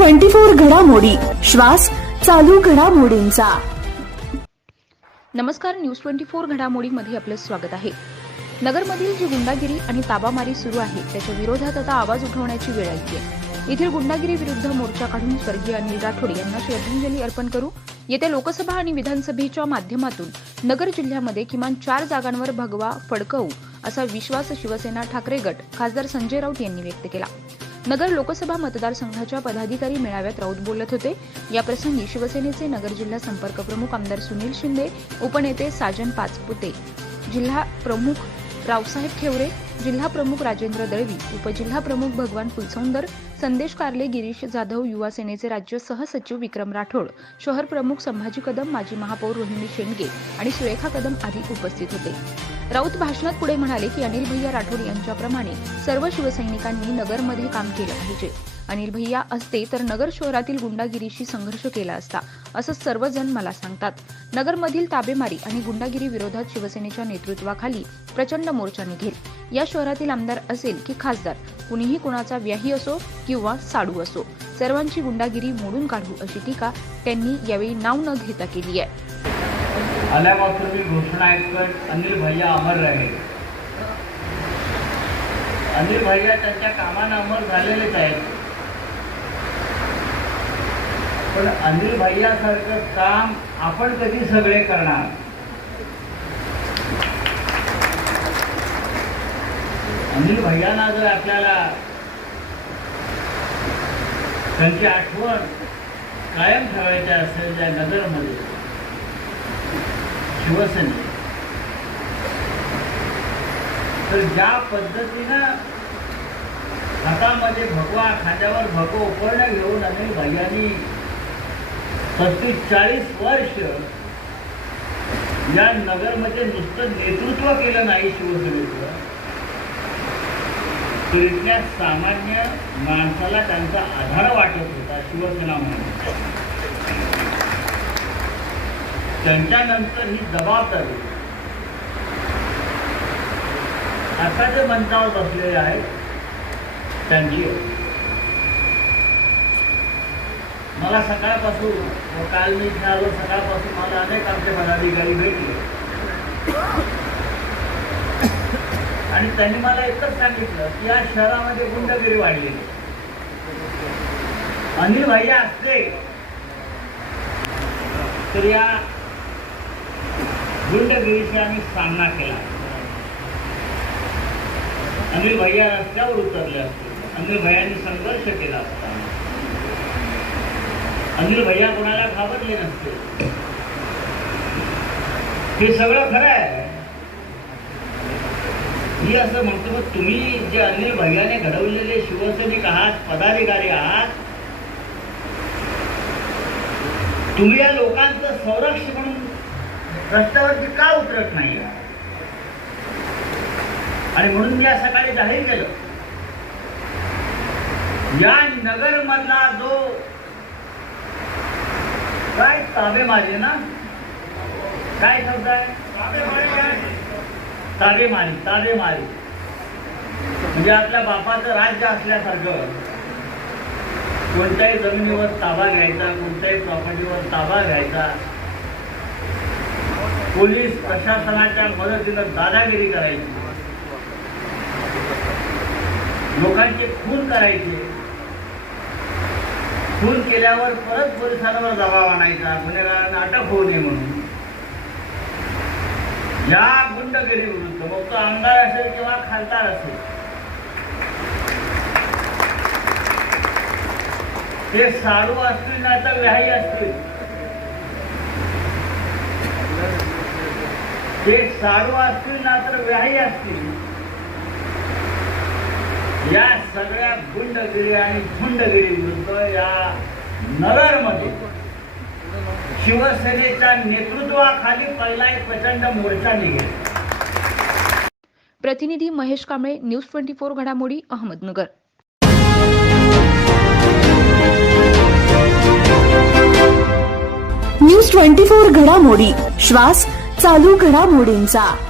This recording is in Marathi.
ट्वेंटी फोर घडामोडी. श्वास चालू घडामोडींचा. नमस्कार न्यूज ट्वेंटी फोर घडामोडीमध्ये आपलं स्वागत आहे. नगरमधील जी गुंडागिरी आणि ताबामारी सुरू आहे त्याच्या विरोधात आता आवाज उठवण्याची वेळ आली आहे. येथील गुंडागिरी विरुद्ध मोर्चा काढून स्वर्गीय अनिल राठोड यांना श्रद्धांजली अर्पण करू. येत्या लोकसभा आणि विधानसभेच्या माध्यमातून नगर जिल्ह्यामध्ये किमान चार जागांवर भगवा फडकवू असा विश्वास शिवसेना ठाकरे गट खासदार संजय राऊत यांनी व्यक्त केला. नगर लोकसभा मतदारसंघाच्या पदाधिकारी मेळाव्यात राऊत बोलत होते. याप्रसंगी शिवसेनेचे नगर जिल्हा संपर्क प्रमुख आमदार सुनील शिंदे उपनेते साजन पाचपुते जिल्हा प्रमुख रावसाहेब ठेवरे जिल्हा प्रमुख राजेंद्र दळवी उपजिल्हा प्रमुख भगवान फुलसौंदर संदेश कारले गिरीश जाधव युवा सेनेचे राज्य सहसचिव विक्रम राठोड शहर प्रमुख संभाजी कदम माजी महापौर रोहिणी शेंडगे आणि सुरेखा कदम आदी उपस्थित होते. राऊत भाषणात पुढे म्हणाले की अनिल भैया राठोड यांच्याप्रमाणे सर्व शिवसैनिकांनी नगरमध्ये काम केलं पाहिजे. अनिल भैया असते तर नगर शहरातील गुंडागिरीशी संघर्ष केला असता असं सर्वजण मला सांगतात. नगरमधील ताबेमारी आणि गुंडागिरी विरोधात शिवसेनेच्या नेतृत्वाखाली प्रचंड मोर्चा निघेल. या शहरातील आमदार असेल की खासदार कुणीही कुणाचा व्याही असो किंवा साडू असो सर्वांची गुंडागिरी मोडून काढू अशी टीका त्यांनी यावेळी नाव न घेता केली आहे. आल्यापासून मी घोषणा ऐकत अनिल भैया अमर रहे. अनिल भैया त्यांच्या कामानं अमर झालेलेच आहेत. पण अनिल भैयासारखं काम आपण कधी सगळे करणार? अनिल भैयांना जर आपल्याला त्यांची आठवण कायम ठेवायची असेल त्या नगरमध्ये शिवसेने तर ज्या पद्धतीनं हातामध्ये भगवा खांद्यावर भगव उपरणं घेऊन अनिल भैयांनी पस्तीस चाळीस वर्ष या नगरमध्ये नुसतं नेतृत्व केलं नाही शिवसेनेचं. तर इथल्या सामान्य माणसाला त्यांचा आधार वाटत होता शिवसेना म्हणून. त्यांच्यानंतर ही जबाबदारी आता जे मंचावर बसलेले आहेत त्यांची. मला सकाळपासून मग काल मी इथे आलो सकाळपासून मला अनेक आमचे पदाधिकारी भेटले. आणि त्यांनी मला एकच सांगितलं की या शहरामध्ये गुंडगिरी वाढलेली अनिल भैया असते. तर या गुंडगिरीशी आम्ही सामना केला. अनिल भैया रस्त्यावर उतरले असते. अनिल भैयांनी संघर्ष केला असता. अनिल भैया कोणाला घाबरले नसते. हे सगळं खरं आहे. मी असं म्हणतो मग तुम्ही जे अनिल भैयाने घडवलेले शिवसैनिक आहात पदाधिकारी आहात तुम्ही या लोकांचं संरक्षण म्हणून रस्त्यावरती का उतरत नाही? आणि म्हणून मी आज सकाळी जाहीर केलं. या नगर मधला जो काय ताबे माझे ना? काय शब्द आहे? ताबेमारी ताबेमारी म्हणजे आपल्या बापाचं राज्य असल्यासारखं. कोणत्याही जमिनीवर ताबा घ्यायचा कोणत्याही प्रॉपर्टीवर ताबा घ्यायचा. पोलीस प्रशासनाच्या मदतीनं दादागिरी करायची. लोकांचे खून करायचे. खून केल्यावर परत पोलिसांवर दबाव आणायचा गुन्हेगारांना अटक होऊ नये म्हणून. या गुंडगिरी विरुद्ध मग तो आमदार असेल किंवा खासदार असेल ते साडू असतील ना तर व्याही असतील. ते साडू असतील ना तर व्याही असतील. या सगळ्या गुंडगिरी आणि झुंडगिरी विरुद्ध या नगरमध्ये. शिवसेनेच्या नेतृत्वाखाली पहिला एक प्रचंड मोर्चा निघेल. प्रतिनिधी Mahesh Kamble news twenty four घडामोडी अहमदनगर. न्यूज ट्वेंटी फोर घडामोडी. श्वास चालू घडामोडींचा.